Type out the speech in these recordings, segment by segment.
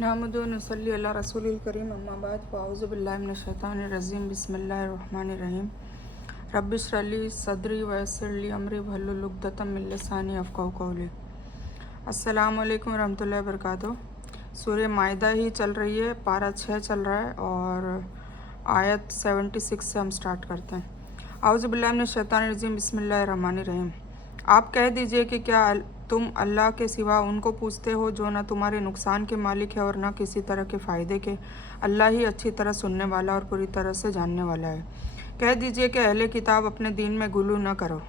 नहमदु व नसल्ली अला रसूलिल करीम अम्मा बाद फ़अऊज़ु बिल्लाहि मिनश शैतानिर रजीम बिस्मिल्लाहिर रहमानिर रहीम रब्बि इश्रह ली सदरी व यस्सिर ली अमरी वहलुल उक़दतम मिन लिसानी यफ़क़हू क़ौली। अस्सलामु अलैकुम रहमतुल्लाहि व बरकातुहू। सूरह माइदा ही चल रही है, पारा 6 चल रहा है और आयत 76 से हम स्टार्ट करते हैं। औज़ु बिल्लाहि मिनश शैतानिर रजीम बिस्मिल्लाहिर रहमानिर रहीम। आप कह दीजिए कि क्या तुम अल्लाह के सिवा उनको पूछते हो जो न तुम्हारे नुकसान के मालिक है और न किसी तरह के फ़ायदे के। अल्लाह ही अच्छी तरह सुनने वाला और पूरी तरह से जानने वाला है। कह दीजिए कि अहले किताब अपने दीन में गुलू न करो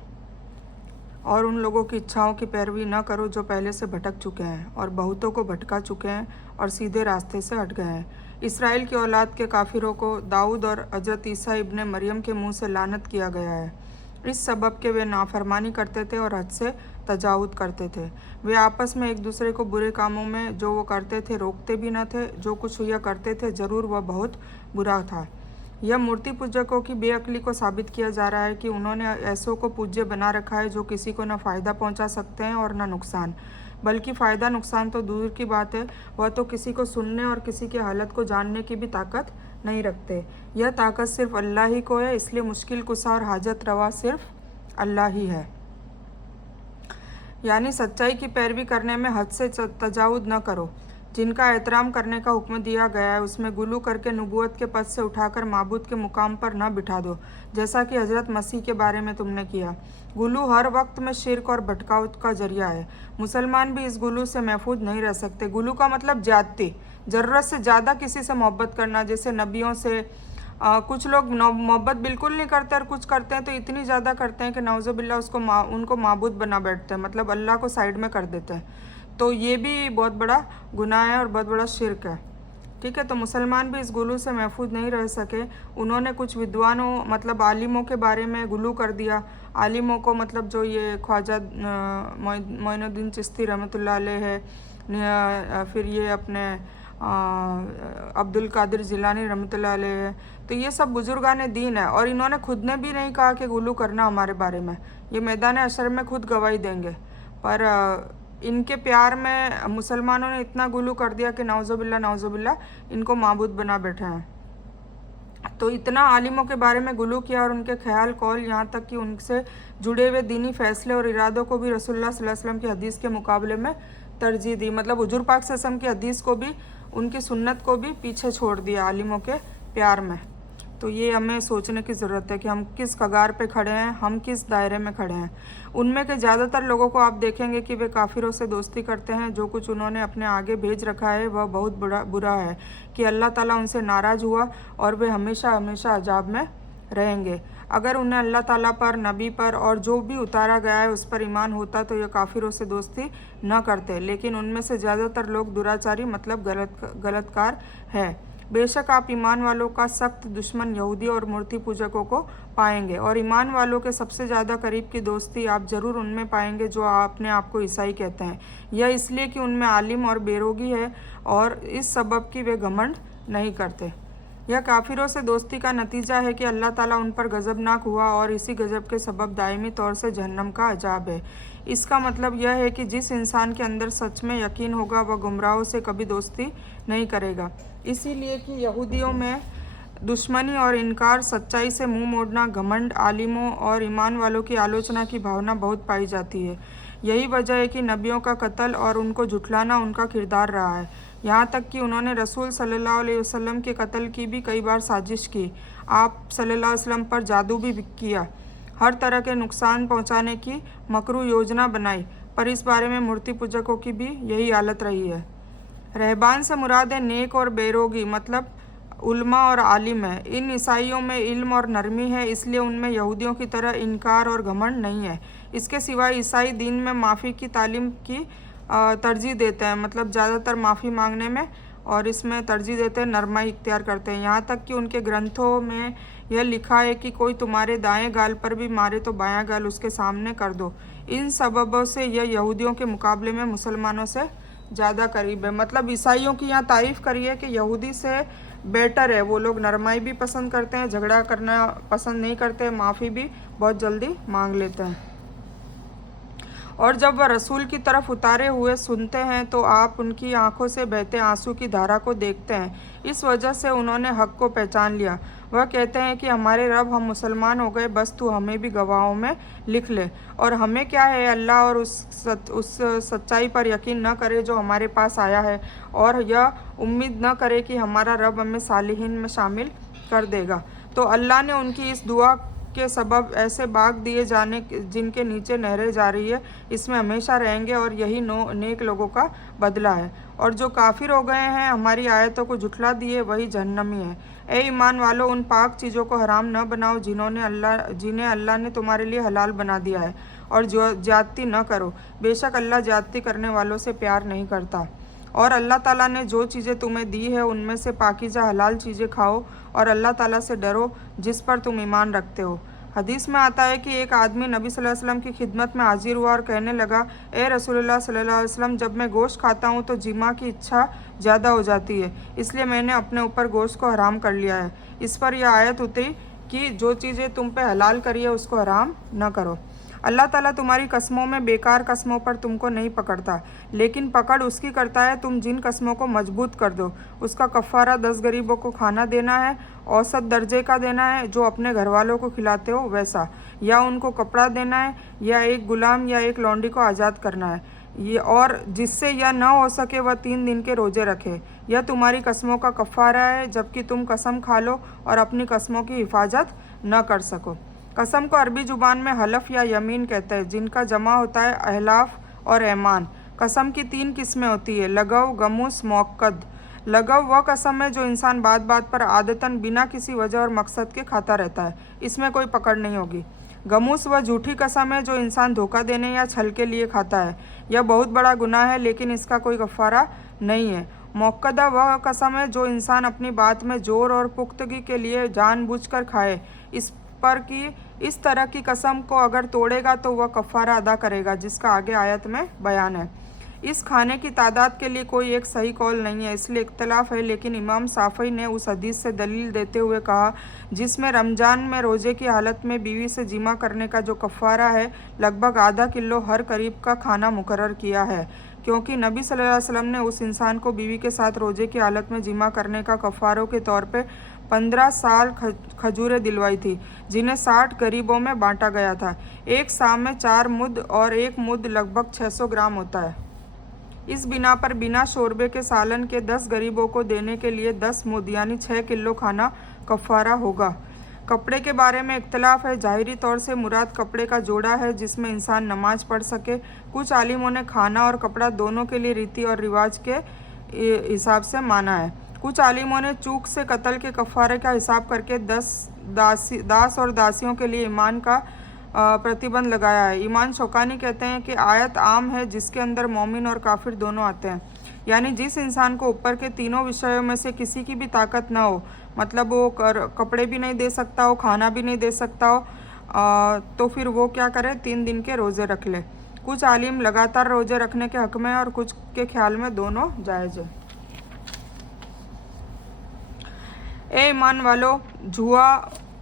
और उन लोगों की इच्छाओं की पैरवी न करो जो पहले से भटक चुके हैं और बहुतों को भटका चुके हैं और सीधे रास्ते से हट गए हैं। इसराइल की औलाद के काफिरों को दाऊद और हजरत ईसा इब्ने मरियम के मुंह से लानत किया गया है। इस सबब के वे नाफरमानी करते थे और हद से तजावुज़ करते थे। वे आपस में एक दूसरे को बुरे कामों में जो वो करते थे रोकते भी न थे। जो कुछ यह करते थे ज़रूर वह बहुत बुरा था। यह मूर्ति पूजकों की बेअक्ली को साबित किया जा रहा है कि उन्होंने ऐसों को पूज्य बना रखा है जो किसी को न फ़ायदा पहुंचा सकते हैं और न नुकसान, बल्कि फ़ायदा नुकसान तो दूर की बात है, वह तो किसी को सुनने और किसी की हालत को जानने की भी ताकत नहीं रखते। यह ताकत सिर्फ अल्लाह ही को है, इसलिए मुश्किल कुशा और हाजत रवा सिर्फ अल्लाह ही है। यानी सच्चाई की पैरवी करने में हद से तजावुज़ न करो। जिनका एहतराम करने का हुक्म दिया गया है उसमें गुलू करके नबूवत के पद से उठाकर माबूद के मुकाम पर न बिठा दो, जैसा कि हज़रत मसीह के बारे में तुमने किया। गुलू हर वक्त में शिरक और भटकाव का जरिया है। मुसलमान भी इस गुलू से महफूज नहीं रह सकते। गुलू का मतलब ज्यादती, ज़रूरत से ज़्यादा किसी से मोहब्बत करना, जैसे नबियों से। कुछ लोग मोहब्बत बिल्कुल नहीं करते और कुछ करते हैं तो इतनी ज़्यादा करते हैं कि नौज़ुबिल्लाह उनको माबूद बना बैठते हैं, मतलब अल्लाह को साइड में कर देते हैं। तो ये भी बहुत बड़ा गुनाह है और बहुत बड़ा शिरक है। ठीक है, तो मुसलमान भी इस गुलू से महफूज नहीं रह सके। उन्होंने कुछ विद्वानों मतलब आलिमों के बारे में गुलू कर दिया। आलिमों को मतलब जो ये ख्वाजा मोइनुद्दीन चिश्ती रहमतुल्लाह अलैह है, फिर ये अपने अब्दुल कादिर जिलानी रहमतुल्लाह अलैह है, तो ये सब बुजुर्गान दीन है और इन्होंने खुद ने भी नहीं कहा कि गुलू करना हमारे बारे में। ये मैदान अशर में खुद गवाही देंगे, पर इनके प्यार में मुसलमानों ने इतना गुलू कर दिया कि नौज़ुबिल्लाह इनको माबूद बना बैठे हैं। तो इतना आलिमों के बारे में गुलू किया और उनके ख्याल कौल, यहाँ तक कि उनसे जुड़े हुए दीनी फैसले और इरादों को भी रसूलुल्लाह सल्लल्लाहु अलैहि वसल्लम की हदीस के मुकाबले में तरजीह दी। मतलब हुजूर पाक सल्लल्लाहु अलैहि वसल्लम की हदीस को भी, उनकी सुन्नत को भी पीछे छोड़ दिया आलिमों के प्यार में। तो ये हमें सोचने की ज़रूरत है कि हम किस कगार पे खड़े हैं, हम किस दायरे में खड़े हैं। उनमें के ज़्यादातर लोगों को आप देखेंगे कि वे काफिरों से दोस्ती करते हैं। जो कुछ उन्होंने अपने आगे भेज रखा है वह बहुत बुरा है कि अल्लाह ताला उनसे नाराज़ हुआ और वे हमेशा हमेशा अजाब में रहेंगे। अगर उन्हें अल्लाह ताला पर, नबी पर और जो भी उतारा गया है उस पर ईमान होता तो यह काफिरों से दोस्ती न करते, लेकिन उनमें से ज़्यादातर लोग दुराचारी मतलब गलतकार है। बेशक आप ईमान वालों का सख्त दुश्मन यहूदी और मूर्ति पूजकों को पाएंगे और ईमान वालों के सबसे ज़्यादा करीब की दोस्ती आप ज़रूर उनमें पाएंगे जो अपने आप को ईसाई कहते हैं। यह इसलिए कि उनमें आलिम और बेरोगी है और इस सबब की वे घमंड नहीं करते। यह काफिरों से दोस्ती का नतीजा है कि अल्लाह ताला उन पर गज़बनाक हुआ और इसी गज़ब के सबब दायमी तौर से जहन्नम का अजाब है। इसका मतलब यह है कि जिस इंसान के अंदर सच में यकीन होगा वह गुमराहों से कभी दोस्ती नहीं करेगा। इसीलिए कि यहूदियों में दुश्मनी और इनकार, सच्चाई से मुंह मोड़ना, घमंड, आलिमों और ईमान वालों की आलोचना की भावना बहुत पाई जाती है। यही वजह है कि नबियों का कत्ल और उनको झुठलाना उनका किरदार रहा है। यहाँ तक कि उन्होंने रसूल सल्लल्लाहु अलैहि वसल्लम के कत्ल की भी कई बार साजिश की। आप सल्लल्लाहु अलैहि वसल्लम पर जादू भी किया, हर तरह के नुकसान पहुँचाने की मकरू योजना बनाई, पर इस बारे में मूर्ति पूजकों की भी यही हालत रही है। रहबान से मुराद है नेक और बेरोगी, मतलब उल्मा और आलिम है। इन ईसाइयों में इल्म और नरमी है, इसलिए उनमें यहूदियों की तरह इनकार और घमंड नहीं है। इसके सिवाय ईसाई दीन में माफ़ी की तालीम की तरजीह देते हैं, मतलब ज़्यादातर माफ़ी मांगने में और इसमें तरजीह देते हैं, नरमाई इख्तियार करते हैं। यहाँ तक कि उनके ग्रंथों में यह लिखा है कि कोई तुम्हारे दाएं गाल पर भी मारे तो बायां गाल उसके सामने कर दो। इन सबबों से यह यहूदियों के मुकाबले में मुसलमानों से ज़्यादा करीब है। मतलब ईसाइयों की यहाँ तारीफ़ करी है कि यहूदी से बेटर है, वो लोग नरमाई भी पसंद करते हैं, झगड़ा करना पसंद नहीं करते, माफ़ी भी बहुत जल्दी मांग लेते हैं। और जब वह रसूल की तरफ उतारे हुए सुनते हैं तो आप उनकी आंखों से बहते आंसू की धारा को देखते हैं। इस वजह से उन्होंने हक को पहचान लिया। वह कहते हैं कि हमारे रब, हम मुसलमान हो गए, बस तू हमें भी गवाहों में लिख ले। और हमें क्या है, अल्लाह और उस सच्चाई पर यकीन न करे जो हमारे पास आया है, और यह उम्मीद न करे कि हमारा रब हमें सालिहीन में शामिल कर देगा। तो अल्लाह ने उनकी इस दुआ के सबब ऐसे बाग दिए जाने जिनके नीचे नहरें जा रही है, इसमें हमेशा रहेंगे, और यही नेक लोगों का बदला है। और जो काफिर हो गए हैं, हमारी आयतों को झुठला दिए, वही जहन्नमी है। ए ईमान वालों, उन पाक चीज़ों को हराम न बनाओ जिन्हें अल्लाह ने तुम्हारे लिए हलाल बना दिया है, और जो ज्यादती न करो, बेशक अल्लाह ज्यादती करने वालों से प्यार नहीं करता। और अल्लाह ताला ने जो चीज़ें तुम्हें दी है उनमें से पाकीज़ा हलाल चीज़ें खाओ, और अल्लाह ताला से डरो जिस पर तुम ईमान रखते हो। हदीस में आता है कि एक आदमी नबी सल्लल्लाहु अलैहि वसल्लम की खिदमत में हाजिर हुआ और कहने लगा, ए रसूलुल्लाह सल्लल्लाहु अलैहि वसल्लम, जब मैं गोश्त खाता हूँ तो जिमा की इच्छा ज़्यादा हो जाती है, इसलिए मैंने अपने ऊपर गोश्त को हराम कर लिया है। इस पर यह आयत उतरी कि जो चीज़ें तुम पे हलाल करी है उसको हराम न करो। अल्लाह ताला तुम्हारी कस्मों में बेकार कस्मों पर तुमको नहीं पकड़ता, लेकिन पकड़ उसकी करता है तुम जिन कस्मों को मजबूत कर दो। उसका कफ़ारा 10 गरीबों को खाना देना है, औसत दर्जे का देना है, जो अपने घर वालों को खिलाते हो वैसा, या उनको कपड़ा देना है, या एक गुलाम या एक लौंडी को आज़ाद करना है, ये, और जिससे यह न हो सके वह 3 दिन के रोजे रखे। यह तुम्हारी कस्मों का कफ़ारा है, जबकि तुम कसम खा लो और अपनी कस्मों की हिफाजत न कर सको। कसम को अरबी ज़ुबान में हलफ या यमीन कहते हैं, जिनका जमा होता है अहलाफ और ऐमान। कसम की 3 किस्में होती है, लगव, गमुस, मौक्कद। लगव वह कसम है जो इंसान बात बात पर आदतन बिना किसी वजह और मकसद के खाता रहता है, इसमें कोई पकड़ नहीं होगी। गमुस वह झूठी कसम है जो इंसान धोखा देने या छल के लिए खाता है, यह बहुत बड़ा गुनाह है, लेकिन इसका कोई कफ़ारा नहीं है। मौक्कदा वह कसम है जो इंसान अपनी बात में जोर और पुख्तगी के लिए जानबूझकर खाए, इस पर कि इस तरह की कसम को अगर तोड़ेगा तो वह कफ़ारा अदा करेगा, जिसका आगे आयत में बयान है। इस खाने की तादाद के लिए कोई एक सही कौल नहीं है, इसलिए इख्तलाफ है, लेकिन इमाम साफ़ी ने उस हदीस से दलील देते हुए कहा जिसमें रमज़ान में रोज़े की हालत में बीवी से जिमा करने का जो कफ़ारा है, लगभग आधा किलो हर करीब का खाना मुकर्रर किया है, क्योंकि नबी सल्लल्लाहु अलैहि वसल्लम ने उस इंसान को बीवी के साथ रोज़े की हालत में जिमा करने का कफ़ारों के तौर पर 15 साल खजूरें दिलवाई थी, जिन्हें 60 गरीबों में बांटा गया था। एक शाम में 4 मुद, और एक मुद लगभग 600 ग्राम होता है। इस बिना पर बिना शोरबे के सालन के 10 गरीबों को देने के लिए 10 मुद यानी 6 किलो खाना कफ़ारा होगा। कपड़े के बारे में इख्तलाफ है, ज़ाहिरी तौर से मुराद कपड़े का जोड़ा है जिसमें इंसान नमाज पढ़ सके। कुछ आलिमों ने खाना और कपड़ा दोनों के लिए रीति और रिवाज के हिसाब से माना है। कुछ आलिमों ने चूक से कत्ल के कफ़ारे का हिसाब करके 10 दास और दासियों के लिए ईमान का प्रतिबंध लगाया है। ईमान शौकानी कहते हैं कि आयत आम है जिसके अंदर मोमिन और काफिर दोनों आते हैं, यानी जिस इंसान को ऊपर के तीनों विषयों में से किसी की भी ताकत ना हो, मतलब वो कपड़े भी नहीं दे सकता हो, खाना भी नहीं दे सकता हो, तो फिर वो क्या करे, 3 दिन के रोज़े रख ले। कुछ आलिम लगातार रोज़े रखने के हक में और कुछ के ख्याल में दोनों जायज़ है। ए ईमान वालो,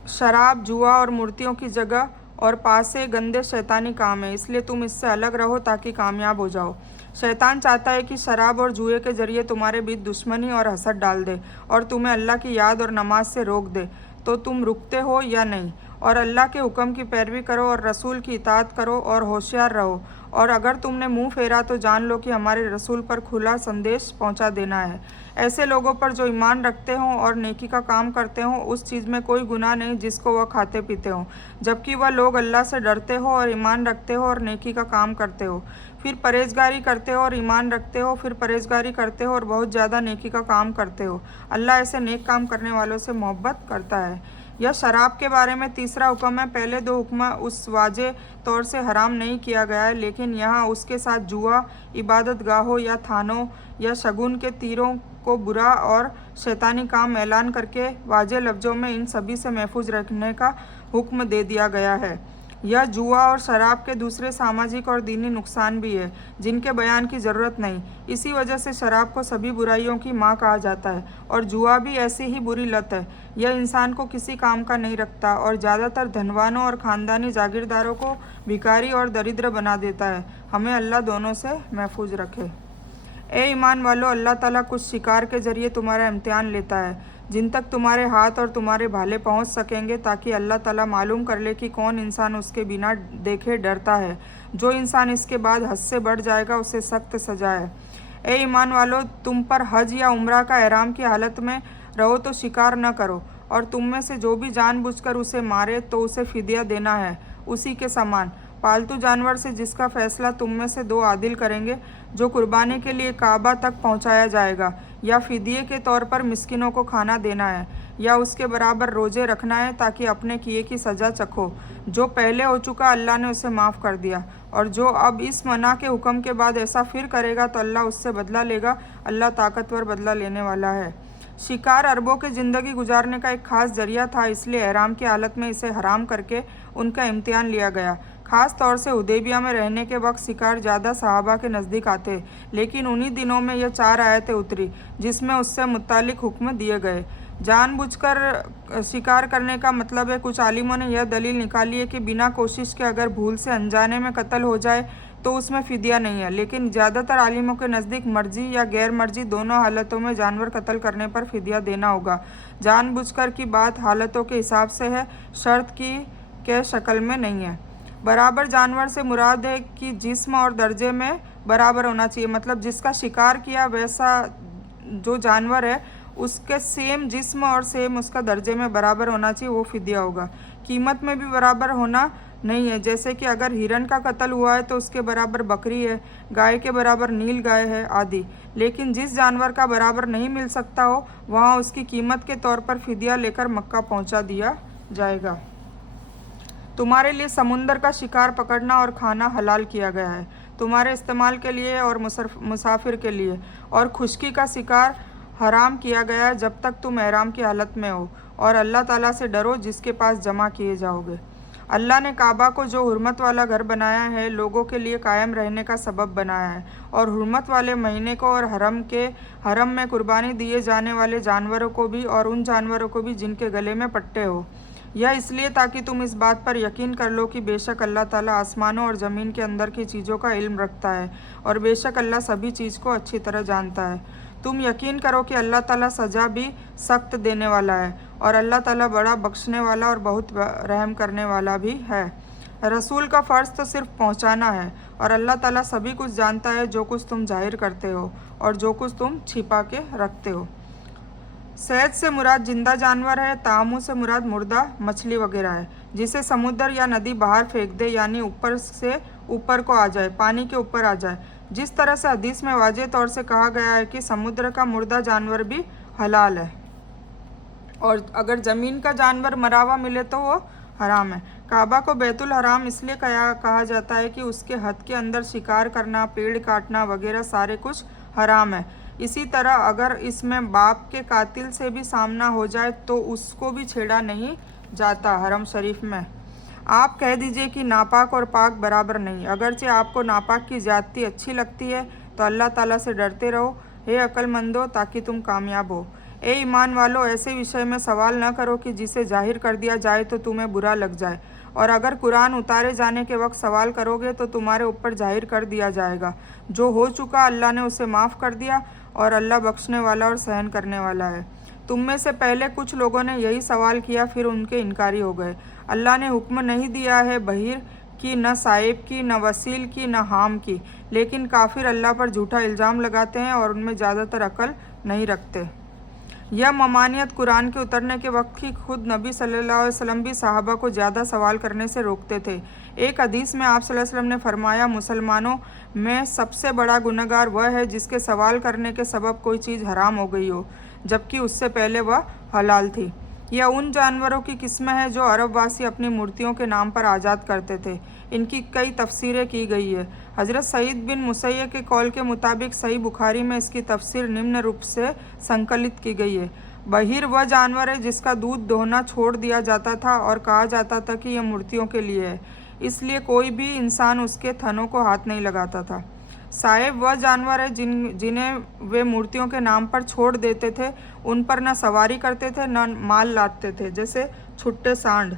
शराब, जुआ और मूर्तियों की जगह और पास से गंदे शैतानी काम है, इसलिए तुम इससे अलग रहो ताकि कामयाब हो जाओ। शैतान चाहता है कि शराब और जुए के जरिए तुम्हारे बीच दुश्मनी और हसद डाल दे और तुम्हें अल्लाह की याद और नमाज से रोक दे, तो तुम रुकते हो या नहीं। और अल्लाह के हुक्म की पैरवी करो और रसूल की इताअत करो और होशियार रहो, और अगर तुमने मुंह फेरा तो जान लो कि हमारे रसूल पर खुला संदेश पहुंचा देना है। ऐसे लोगों पर जो ईमान रखते हों और नेकी का काम करते हों, उस चीज़ में कोई गुनाह नहीं जिसको वह खाते पीते हों, जबकि वह लोग अल्लाह से डरते हो और ईमान रखते हो और नेकी का काम करते हो, फिर परहेजगारी करते हो और ईमान रखते हो, फिर परहेजगारी करते हो और बहुत ज़्यादा नेकी का काम करते हो। अल्लाह ऐसे नेक काम करने वालों से मोहब्बत करता है। यह शराब के बारे में तीसरा हुक्म है। पहले 2 हुक्म उस वाजे तौर से हराम नहीं किया गया है, लेकिन यहाँ उसके साथ जुआ, इबादत गाहों या थानों या शगुन के तीरों को बुरा और शैतानी काम ऐलान करके वाजे लफ्ज़ों में इन सभी से महफूज रखने का हुक्म दे दिया गया है। यह जुआ और शराब के दूसरे सामाजिक और दीनी नुकसान भी है जिनके बयान की ज़रूरत नहीं। इसी वजह से शराब को सभी बुराइयों की माँ कहा जाता है और जुआ भी ऐसी ही बुरी लत है। यह इंसान को किसी काम का नहीं रखता और ज़्यादातर धनवानों और ख़ानदानी जागीरदारों को भिखारी और दरिद्र बना देता है। हमें अल्लाह दोनों से महफूज रखे। ए ईमान वालों, अल्लाह ताला कुछ शिकार के ज़रिए तुम्हारा इम्तिहान लेता है जिन तक तुम्हारे हाथ और तुम्हारे भाले पहुंच सकेंगे, ताकि अल्लाह ताला मालूम कर ले कि कौन इंसान उसके बिना देखे डरता है। जो इंसान इसके बाद हद से बढ़ जाएगा उसे सख्त सजा है। ए ईमान वालों, तुम पर हज या उम्रा का एहराम की हालत में रहो तो शिकार न करो, और तुम में से जो भी जानबूझकर उसे मारे तो उसे फिदिया देना है उसी के समान। पालतू जानवर से जिसका फैसला तुम में से दो आदिल करेंगे, जो कुर्बानी के लिए काबा तक पहुंचाया जाएगा, या फिदिये के तौर पर मिस्किनों को खाना देना है, या उसके बराबर रोजे रखना है ताकि अपने किए की सज़ा चखो। जो पहले हो चुका अल्लाह ने उसे माफ़ कर दिया, और जो अब इस मना के हुक्म के बाद ऐसा फिर करेगा तो अल्लाह उससे बदला लेगा। अल्लाह ताकतवर बदला लेने वाला है। शिकार अरबों की ज़िंदगी गुजारने का एक ख़ास जरिया था, इसलिए एहराम की हालत में इसे हराम करके उनका इम्तिहान लिया गया। ख़ास तौर से हुदैबिया में रहने के वक्त शिकार ज़्यादा सहाबा के नज़दीक आते, लेकिन उन्हीं दिनों में यह 4 आयतें उतरी जिसमें उससे मुत्तालिक हुक्म दिए गए। जानबूझकर शिकार करने का मतलब है, कुछ आलिमों ने यह दलील निकाली है कि बिना कोशिश के अगर भूल से अनजाने में कत्ल हो जाए तो उसमें फिदिया नहीं है, लेकिन ज़्यादातर आलिमों के नज़दीक मर्जी या गैर मर्जी दोनों हालतों में जानवर कत्ल करने पर फिदिया देना होगा। जानबूझकर की बात हालतों के हिसाब से है, शर्त की के शक्ल में नहीं है। बराबर जानवर से मुराद है कि जिस्म और दर्जे में बराबर होना चाहिए, मतलब जिसका शिकार किया वैसा जो जानवर है उसके सेम जिस्म और सेम उसका दर्जे में बराबर होना चाहिए, वो फिदिया होगा। कीमत में भी बराबर होना नहीं है, जैसे कि अगर हिरन का कत्ल हुआ है तो उसके बराबर बकरी है, गाय के बराबर नील गाय है आदि। लेकिन जिस जानवर का बराबर नहीं मिल सकता हो वहाँ उसकी कीमत के तौर पर फिदिया लेकर मक्का पहुँचा दिया जाएगा। तुम्हारे लिए समुंदर का शिकार पकड़ना और खाना हलाल किया गया है, तुम्हारे इस्तेमाल के लिए और मुसाफिर के लिए, और खुश्की का शिकार हराम किया गया है जब तक तुम एहराम की हालत में हो। और अल्लाह ताला से डरो जिसके पास जमा किए जाओगे। अल्लाह ने काबा को जो हुर्मत वाला घर बनाया है लोगों के लिए कायम रहने का सबब बनाया है, और हुर्मत वाले महीने को और हरम में कुर्बानी दिए जाने वाले जानवरों को भी, और उन जानवरों को भी जिनके गले में पट्टे हो। यह इसलिए ताकि तुम इस बात पर यकीन कर लो कि बेशक अल्लाह ताला आसमानों और ज़मीन के अंदर की चीज़ों का इल्म रखता है, और बेशक अल्लाह सभी चीज़ को अच्छी तरह जानता है। तुम यकीन करो कि अल्लाह ताला सज़ा भी सख्त देने वाला है, और अल्लाह ताला बड़ा बख्शने वाला और बहुत रहम करने वाला भी है। रसूल का फ़र्ज़ तो सिर्फ पहुंचाना है, और अल्लाह ताला सभी कुछ जानता है, जो कुछ तुम जाहिर करते हो और जो कुछ तुम छिपा के रखते हो। सैद से मुराद जिंदा जानवर है, तामू से मुराद मुर्दा मछली वगैरह है जिसे समुद्र या नदी बाहर फेंक दे, यानी ऊपर से ऊपर को आ जाए, पानी के ऊपर आ जाए। जिस तरह से हदीस में वाज़ेह तौर से कहा गया है कि समुद्र का मुर्दा जानवर भी हलाल है, और अगर ज़मीन का जानवर मरा हुआ मिले तो वो हराम है। काबा को बैतुल हराम इसलिए कहा जाता है कि उसके हद के अंदर शिकार करना, पेड़ काटना वगैरह सारे कुछ हराम है। इसी तरह अगर इसमें बाप के कातिल से भी सामना हो जाए तो उसको भी छेड़ा नहीं जाता हरम शरीफ में। आप कह दीजिए कि नापाक और पाक बराबर नहीं। अगरचे आपको नापाक की ज़्यादती अच्छी लगती है तो अल्लाह ताला से डरते रहो, हे अक्लमंदो, ताकि तुम कामयाब हो। ए ईमान वालों, ऐसे विषय में सवाल न करो कि जिसे जाहिर कर दिया जाए तो तुम्हें बुरा लग जाए, और अगर कुरान उतारे जाने के वक्त सवाल करोगे तो तुम्हारे ऊपर जाहिर कर दिया जाएगा। जो हो चुका अल्लाह ने उसे माफ़ कर दिया, और अल्लाह बख्शने वाला और सहन करने वाला है। तुम में से पहले कुछ लोगों ने यही सवाल किया, फिर उनके इनकारी हो गए। अल्लाह ने हुक्म नहीं दिया है बहीर की, न साइब की, न वसील की, न हाम की, लेकिन काफिर अल्लाह पर झूठा इल्ज़ाम लगाते हैं और उनमें ज़्यादातर अकल नहीं रखते। यह ममानियत कुरान के उतरने के वक्त की खुद नबी सल्लल्लाहु अलैहि वसल्लम भी सहाबा को ज़्यादा सवाल करने से रोकते थे। एक हदीस में आप सल्लल्लाहु अलैहि वसल्लम ने फरमाया, मुसलमानों में सबसे बड़ा गुनहगार वह है जिसके सवाल करने के सबब कोई चीज़ हराम हो गई हो जबकि उससे पहले वह हलाल थी। यह उन जानवरों की किस्म है जो अरबवासी अपनी मूर्तियों के नाम पर आज़ाद करते थे। इनकी कई तफसीरें की गई है। हज़रत सईद बिन मुसैय्यब के कौल के मुताबिक सही बुखारी में इसकी तफसीर निम्न रूप से संकलित की गई है। बहीर वह जानवर है जिसका दूध दोहना छोड़ दिया जाता था और कहा जाता था कि यह मूर्तियों के लिए है। इसलिए कोई भी इंसान उसके थनों को हाथ नहीं लगाता था। साहेब वह जानवर है जिन्हें वे मूर्तियों के नाम पर छोड़ देते थे, उन पर न सवारी करते थे न माल लादते थे, जैसे छुट्टे सांड।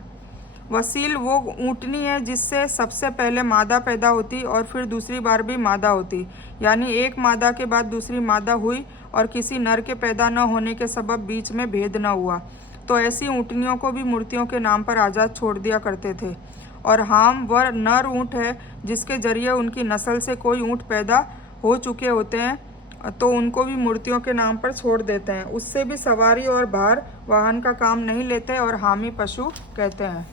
वसील वो ऊँटनी है जिससे सबसे पहले मादा पैदा होती और फिर दूसरी बार भी मादा होती, यानी एक मादा के बाद दूसरी मादा हुई और किसी नर के पैदा न होने के सबब बीच में भेद न हुआ, तो ऐसी ऊँटनियों को भी मूर्तियों के नाम पर आज़ाद छोड़ दिया करते थे। और हाम वह नर ऊँट है जिसके जरिए उनकी नस्ल से कोई ऊँट पैदा हो चुके होते हैं, तो उनको भी मूर्तियों के नाम पर छोड़ देते हैं। उससे भी सवारी और भार वाहन का काम नहीं लेते और हामी पशु कहते हैं।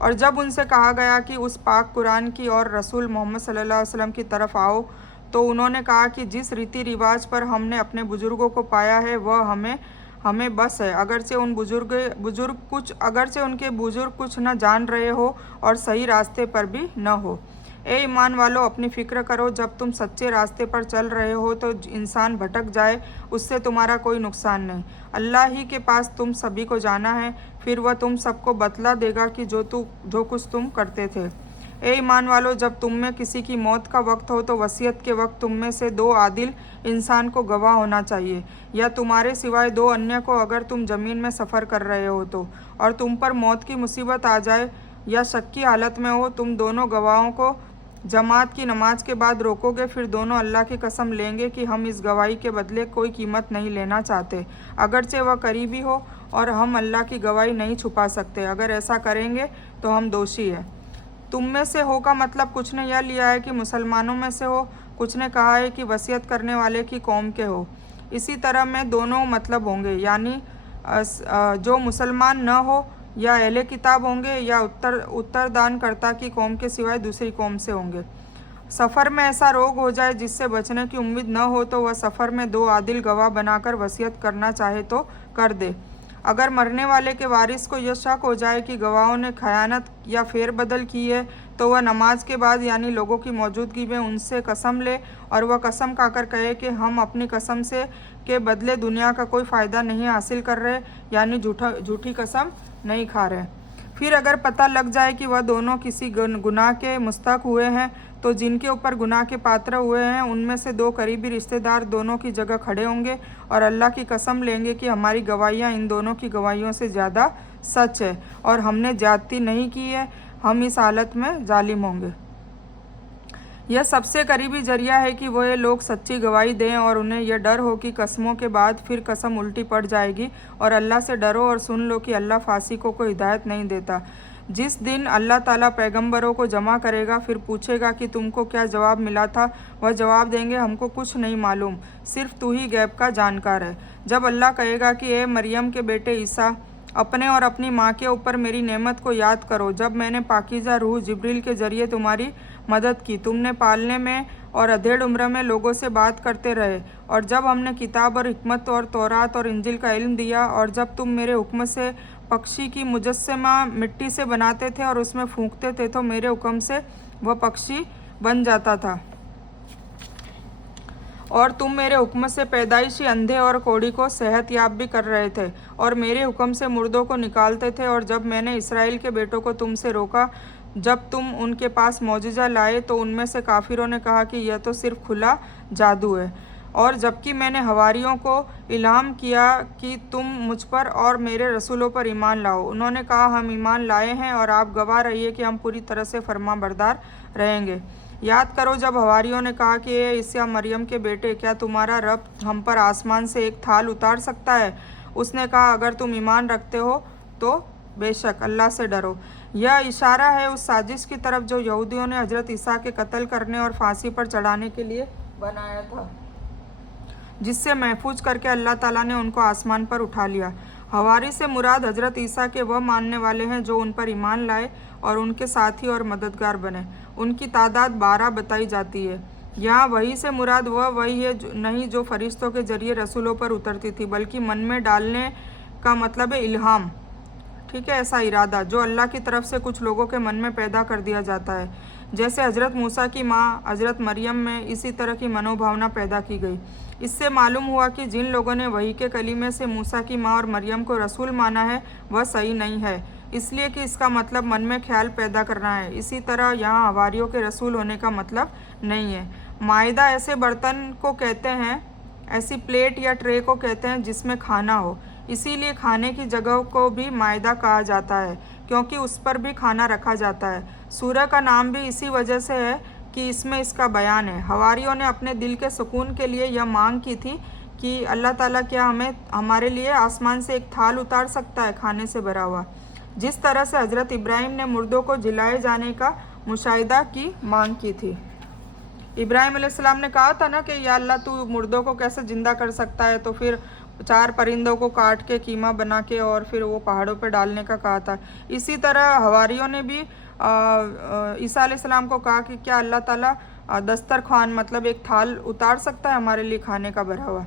और जब उनसे कहा गया कि उस पाक कुरान की और रसूल मोहम्मद सल्लल्लाहु अलैहि वसल्लम की तरफ आओ, तो उन्होंने कहा कि जिस रीति रिवाज पर हमने अपने बुजुर्गों को पाया है वह हमें बस है, अगरचे उनके बुजुर्ग कुछ न जान रहे हो और सही रास्ते पर भी न हो। ए ईमान वालों, अपनी फ़िक्र करो, जब तुम सच्चे रास्ते पर चल रहे हो तो इंसान भटक जाए, उससे तुम्हारा कोई नुकसान नहीं। अल्लाह ही के पास तुम सभी को जाना है, फिर वह तुम सबको बतला देगा कि जो कुछ तुम करते थे। ए ईमान वालों, जब तुम में किसी की मौत का वक्त हो तो वसीयत के वक्त तुम में से 2 आदिल इंसान को गवाह होना चाहिए, या तुम्हारे सिवाय 2 अन्य को अगर तुम ज़मीन में सफ़र कर रहे हो तो, और तुम पर मौत की मुसीबत आ जाए या शक की हालत में हो, तुम दोनों गवाहों को जमात की नमाज के बाद रोकोगे, फिर दोनों अल्लाह की कसम लेंगे कि हम इस गवाही के बदले कोई कीमत नहीं लेना चाहते, अगरचे वह करीबी हो, और हम अल्लाह की गवाही नहीं छुपा सकते। अगर ऐसा करेंगे तो हम दोषी हैं। तुम में से हो का मतलब कुछ ने यह लिया है कि मुसलमानों में से हो, कुछ ने कहा है कि वसीयत करने वाले की कौम के हो। इसी तरह में दोनों मतलब होंगे, यानी जो मुसलमान न हो या अहले किताब होंगे या उत्तरदानकर्ता की कौम के सिवाय दूसरी कौम से होंगे। सफ़र में ऐसा रोग हो जाए जिससे बचने की उम्मीद न हो तो वह सफ़र में 2 आदिल गवाह बनाकर वसीयत करना चाहे तो कर दे। अगर मरने वाले के वारिस को यह शक हो जाए कि गवाहों ने खयानत या फेरबदल की है, तो वह नमाज के बाद यानी लोगों की मौजूदगी में उनसे कसम ले और वह कसम खाकर कहे कि हम अपनी कसम से के बदले दुनिया का कोई फ़ायदा नहीं हासिल कर रहे, यानी झूठी कसम नहीं खा रहे। फिर अगर पता लग जाए कि वह दोनों किसी गुनाह के मुस्तहक हुए हैं, तो जिनके ऊपर गुनाह के पात्र हुए हैं उनमें से 2 करीबी रिश्तेदार दोनों की जगह खड़े होंगे और अल्लाह की कसम लेंगे कि हमारी गवाहियाँ इन दोनों की गवाहियों से ज़्यादा सच है और हमने ज्यादती नहीं की है, हम इस हालत में जालिम होंगे। यह सबसे करीबी जरिया है कि वह लोग सच्ची गवाही दें और उन्हें यह डर हो कि कसमों के बाद फिर कसम उल्टी पड़ जाएगी। और अल्लाह से डरो और सुन लो कि अल्लाह फासिकों को हिदायत नहीं देता। जिस दिन अल्लाह ताला पैगंबरों को जमा करेगा, फिर पूछेगा कि तुमको क्या जवाब मिला था, वह जवाब देंगे हमको कुछ नहीं मालूम, सिर्फ तू ही गैब का जानकार है। जब अल्लाह कहेगा कि ए मरियम के बेटे ईसा, अपने और अपनी माँ के ऊपर मेरी नेमत को याद करो, जब मैंने पाकीज़ा रूह जिब्रील के ज़रिए तुम्हारी मदद की, तुमने पालने में और अधेड़ उम्र में लोगों से बात करते रहे, और जब हमने किताब और हिकमत और तौरात और इंजिल का इल्म दिया, और जब तुम मेरे हुक्म से पक्षी की मुजस्समा मिट्टी से बनाते थे और उसमें फूंकते थे तो मेरे हुक्म से वह पक्षी बन जाता था, और तुम मेरे हुक्म से पैदाइशी अंधे और कोढ़ी को सेहत याब भी कर रहे थे, और मेरे हुक्म से मुर्दों को निकालते थे। और जब मैंने इसराइल के बेटों को तुमसे रोका, जब तुम उनके पास मौजिज़ा लाए, तो उनमें से काफिरों ने कहा कि यह तो सिर्फ खुला जादू है। और जबकि मैंने हवारियों को इल्हाम किया कि तुम मुझ पर और मेरे रसूलों पर ईमान लाओ, उन्होंने कहा हम ईमान लाए हैं और आप गवाह रहिए कि हम पूरी तरह से फरमाबरदार रहेंगे। याद करो जब हवारियों ने कहा कि ए ईसा मरियम के बेटे, क्या तुम्हारा रब हम पर आसमान से एक थाल उतार सकता है? उसने कहा अगर तुम ईमान रखते हो तो बेशक अल्लाह से डरो। यह इशारा है उस साजिश की तरफ जो यहूदियों ने हजरत ईसा के कत्ल करने और फांसी पर चढ़ाने के लिए बनाया था, जिससे महफूज करके अल्लाह ताला ने उनको आसमान पर उठा लिया। हवारी से मुराद हजरत ईसा के वह मानने वाले हैं जो उन पर ईमान लाए और उनके साथी और मददगार बने। उनकी तादाद 12 बताई जाती है। यहाँ वही से मुराद वही है नहीं जो फरिश्तों के जरिए रसूलों पर उतरती थी, बल्कि मन में डालने का मतलब है इल्हाम, ठीक है, ऐसा इरादा जो अल्लाह की तरफ से कुछ लोगों के मन में पैदा कर दिया जाता है। जैसे हजरत मूसा की माँ हजरत मरियम में इसी तरह की मनोभावना पैदा की गई। इससे मालूम हुआ कि जिन लोगों ने वही के कलीमे से मूसा की माँ और मरियम को रसूल माना है वह सही नहीं है। इसलिए कि इसका मतलब मन में ख्याल पैदा करना है। इसी तरह यहाँ हवारियों के रसूल होने का मतलब नहीं है। माइदा ऐसे बर्तन को कहते हैं, ऐसी प्लेट या ट्रे को कहते हैं जिसमें खाना हो। इसीलिए खाने की जगह को भी माइदा कहा जाता है, क्योंकि उस पर भी खाना रखा जाता है। सूरह का नाम भी इसी वजह से है कि इसमें इसका बयान है। हवारियों ने अपने दिल के सुकून के लिए यह मांग की थी कि अल्लाह ताला क्या हमारे लिए आसमान से एक थाल उतार सकता है खाने से भरा हुआ। जिस तरह से हज़रत इब्राहिम ने मुर्दों को जिलाए जाने का मुशाहिदा की मांग की थी। इब्राहिम अलैहिस्सलाम ने कहा था ना कि या अल्लाह तू मुर्दों को कैसे ज़िंदा कर सकता है, तो फिर 4 परिंदों को काट के कीमा बना के और फिर वो पहाड़ों पर डालने का कहा था। इसी तरह हवारियों ने भी ईसा अलैहिस्सलाम को कहा कि क्या अल्लाह ताला दस्तरखान मतलब एक थाल उतार सकता है हमारे लिए खाने का भरा हुआ।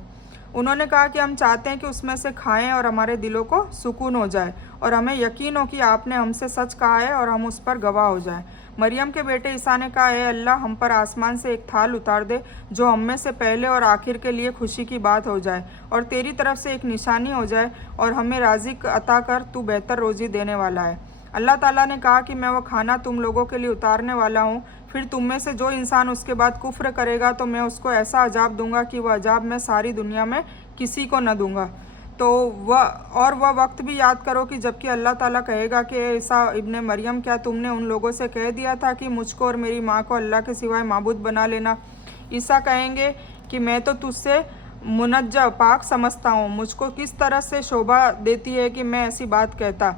उन्होंने कहा कि हम चाहते हैं कि उसमें से खाएं और हमारे दिलों को सुकून हो जाए और हमें यकीन हो कि आपने हमसे सच कहा है और हम उस पर गवाह हो जाएं। मरियम के बेटे ईसा ने कहा, है अल्लाह हम पर आसमान से एक थाल उतार दे जो हम में से पहले और आखिर के लिए खुशी की बात हो जाए और तेरी तरफ से एक निशानी हो जाए और हमें राज़िक अता कर, तू बेहतर रोज़ी देने वाला है। अल्लाह ताला ने कहा कि मैं वह खाना तुम लोगों के लिए उतारने वाला हूँ, फिर तुम में से जो इंसान उसके बाद कुफ्र करेगा तो मैं उसको ऐसा अजाब दूंगा कि वह अजाब मैं सारी दुनिया में किसी को न दूंगा। तो वह वक्त भी याद करो कि जबकि अल्लाह ताला कहेगा कि ईसा इब्ने मरियम क्या तुमने उन लोगों से कह दिया था कि मुझको और मेरी माँ को अल्लाह के सिवाय माबूद बना लेना। ईसा कहेंगे कि मैं तो तुझसे मुनज्जा पाक समझता हूँ, मुझको किस तरह से शोभा देती है कि मैं ऐसी बात कहता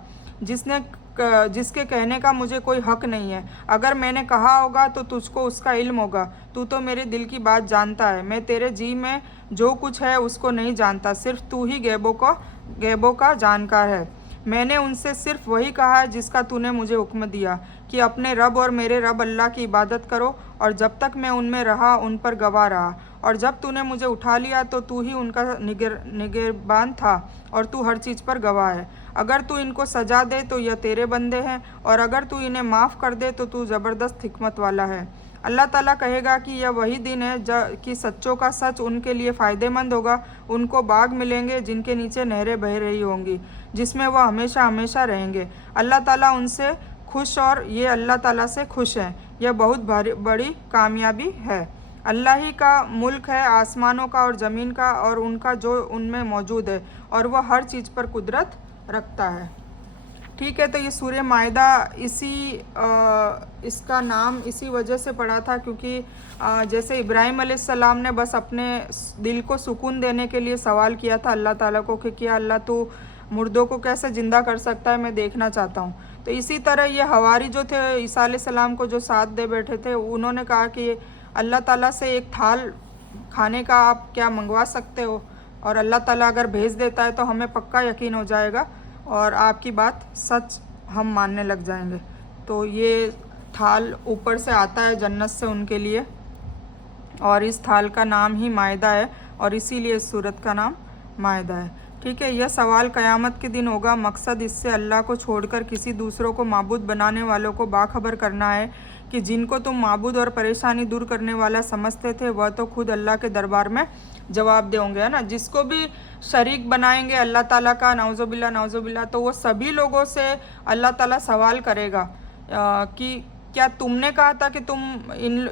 जिसके कहने का मुझे कोई हक नहीं है। अगर मैंने कहा होगा तो तुझको उसका इल्म होगा, तू तो मेरे दिल की बात जानता है। मैं तेरे जी में जो कुछ है उसको नहीं जानता, सिर्फ तू ही गैबों का जानकार है। मैंने उनसे सिर्फ वही कहा है जिसका तूने मुझे हुक्म दिया कि अपने रब और मेरे रब अल्लाह की इबादत करो, और जब तक मैं उनमें रहा उन पर गवाह रहा, और जब तूने मुझे उठा लिया तो तू ही उनका निगहबान था और तू हर चीज़ पर गवाह है। अगर तू इनको सजा दे तो यह तेरे बंदे हैं, और अगर तू इन्हें माफ़ कर दे तो तू ज़बरदस्त हिकमत वाला है। अल्लाह ताला कहेगा कि यह वही दिन है कि सच्चों का सच उनके लिए फ़ायदेमंद होगा। उनको बाग मिलेंगे जिनके नीचे नहरें बह रही होंगी, जिसमें वह हमेशा हमेशा रहेंगे। अल्लाह ताला उनसे खुश और ये अल्लाह ताला से खुश हैं। यह बहुत बड़ी कामयाबी है। अल्लाह ही का मुल्क है, आसमानों का और ज़मीन का और उनका जो उनमें मौजूद है, और वह हर चीज़ पर कुदरत रखता है। ठीक है, तो ये सूरह माइदा इसका नाम इसी वजह से पड़ा था क्योंकि जैसे इब्राहिम अलैहिस्सलाम ने बस अपने दिल को सुकून देने के लिए सवाल किया था अल्लाह ताला को कि क्या अल्लाह तू मुर्दों को कैसे ज़िंदा कर सकता है, मैं देखना चाहता हूँ। तो इसी तरह ये हवारी जो थे ईसा अलैहिस्सलाम को जो साथ दे बैठे थे, उन्होंने कहा कि अल्लाह ताला से एक थाल खाने का आप क्या मंगवा सकते हो, और अल्लाह ताला अगर भेज देता है तो हमें पक्का यकीन हो जाएगा और आपकी बात सच हम मानने लग जाएंगे। तो ये थाल ऊपर से आता है जन्नत से उनके लिए, और इस थाल का नाम ही माइदा है और इसीलिए इस सूरत का नाम माइदा है। ठीक है, यह सवाल क़यामत के दिन होगा। मकसद इससे अल्लाह को छोड़कर किसी दूसरों को माबूद बनाने वालों को बाखबर करना है कि जिनको तुम माबूद और परेशानी दूर करने वाला समझते थे वह तो खुद अल्लाह के दरबार में जवाब दे होंगे, है ना। जिसको भी शरीक बनाएंगे अल्लाह ताला का, नाउज़ुबिल्लाह, तो वो सभी लोगों से अल्लाह ताला सवाल करेगा कि क्या तुमने कहा था कि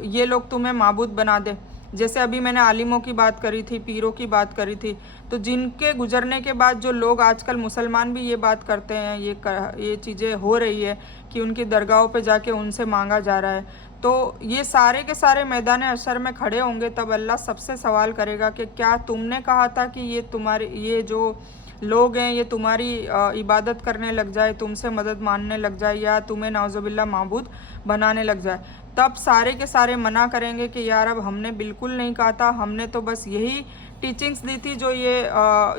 ये लोग तुम्हें माबूद बना दे। जैसे अभी मैंने आलिमों की बात करी थी, पीरों की बात करी थी, तो जिनके गुजरने के बाद जो लोग आजकल मुसलमान भी ये बात करते हैं, ये चीज़ें हो रही है कि उनकी दरगाहों पे जाके उनसे मांगा जा रहा है, तो ये सारे के सारे मैदान हशर में खड़े होंगे। तब अल्लाह सबसे सवाल करेगा कि क्या तुमने कहा था कि ये जो लोग हैं ये तुम्हारी इबादत करने लग जाए, तुमसे मदद मांगने लग जाए, या तुम्हें नाउज़ुबिल्लाह माबूद बनाने लग जाए। तब सारे के सारे मना करेंगे कि यार अब हमने बिल्कुल नहीं कहा था, हमने तो बस यही टीचिंग्स दी थी जो ये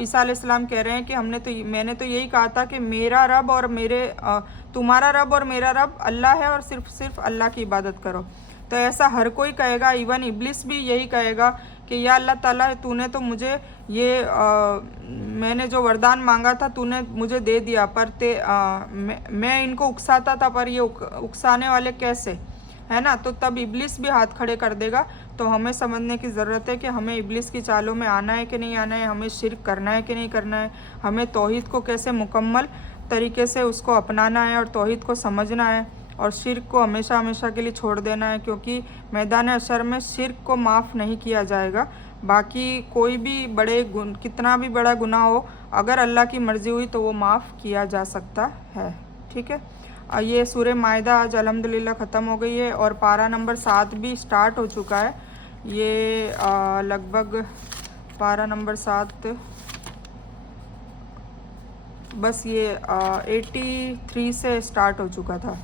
ईसा अलैहिस्सलाम कह रहे हैं कि मैंने तो यही कहा था कि मेरा रब और तुम्हारा रब और मेरा रब अल्लाह है और सिर्फ अल्लाह की इबादत करो। तो ऐसा हर कोई कहेगा, इवन इब्लिस भी यही कहेगा कि या अल्लाह ताला तूने तो मुझे मैंने जो वरदान मांगा था तूने मुझे दे दिया, पर मैं इनको उकसाता था, पर ये उकसाने वाले कैसे, है ना। तो तब इब्लिस भी हाथ खड़े कर देगा। तो हमें समझने की ज़रूरत है कि हमें इब्लिस की चालों में आना है कि नहीं आना है, हमें शिर्क करना है कि नहीं करना है, हमें तौहीद को कैसे मुकम्मल तरीके से उसको अपनाना है और तौहीद को समझना है और शिर्क को हमेशा हमेशा के लिए छोड़ देना है, क्योंकि मैदान हशर में शिर्क को माफ़ नहीं किया जाएगा। बाकी कोई भी कितना भी बड़ा गुनाह हो, अगर अल्लाह की मर्ज़ी हुई तो वो माफ़ किया जा सकता है। ठीक है, ये सूरह माइदा आज अल्हम्दुलिल्लाह ख़त्म हो गई है और पारा नंबर 7 भी स्टार्ट हो चुका है। ये लगभग पारा नंबर 7 बस ये 83 से स्टार्ट हो चुका था।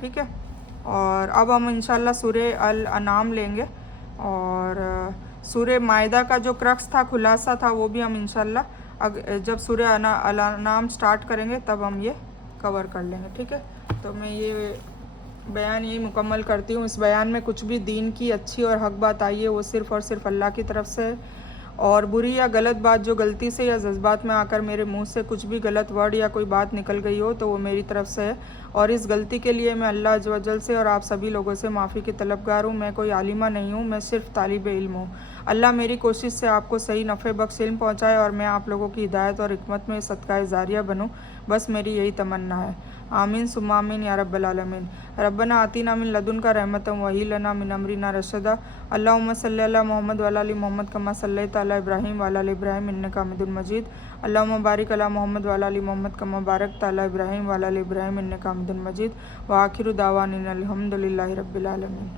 ठीक है, और अब हम इंशाल्लाह सूरह अल अनाम लेंगे और सूरह माइदा का जो क्रक्स था, खुलासा था, वो भी हम इंशाल्लाह जब सूरह अल अनाम स्टार्ट करेंगे तब हम ये कवर कर लेंगे। ठीक है, तो मैं ये बयान यही मुकम्मल करती हूँ। इस बयान में कुछ भी दीन की अच्छी और हक बात आई है वो सिर्फ़ और सिर्फ अल्लाह की तरफ से है, और बुरी या गलत बात जो गलती से या जज्बात में आकर मेरे मुंह से कुछ भी गलत वर्ड या कोई बात निकल गई हो तो वो मेरी तरफ से है, और इस गलती के लिए मैं अल्लाह अज़्ज़ व जल से और आप सभी लोगों से माफ़ी की तलबगार हूँ। मैं कोई आलिमा नहीं हूँ, मैं सिर्फ तालिब इल्म हूँ। अल्लाह मेरी कोशिश से आपको सही नफ़े बख्श इल्म पहुँचाए और मैं आप लोगों की हिदायत और हिकमत में सदका जारिया बनूँ, बस मेरी यही तमन्ना है। आमीन सुम्मा आमीन या रब्बल आलमीन। रब्बना आतीना मिन लदुनका रहमतन वही लना मिन अमरिना रशदा। अल्लाहुम्मा सल्लि अला मोहम्मद व अला आलि मोहम्मद कमा सल्लैता अला इब्राहीम व अला आलि इब्राहीम इन्नका हमीदुम मजीद। अल्लाहुम्मा बारिक अला मोहम्मद व अला आलि मोहम्मद कमा बारकता अला इब्राहीम व अला आलि इब्राहीम इन्नका हमीदुम मजीद। व आखिरु दावाना अनिल हम्दुलिल्लाहि रब्बिल आलमीन।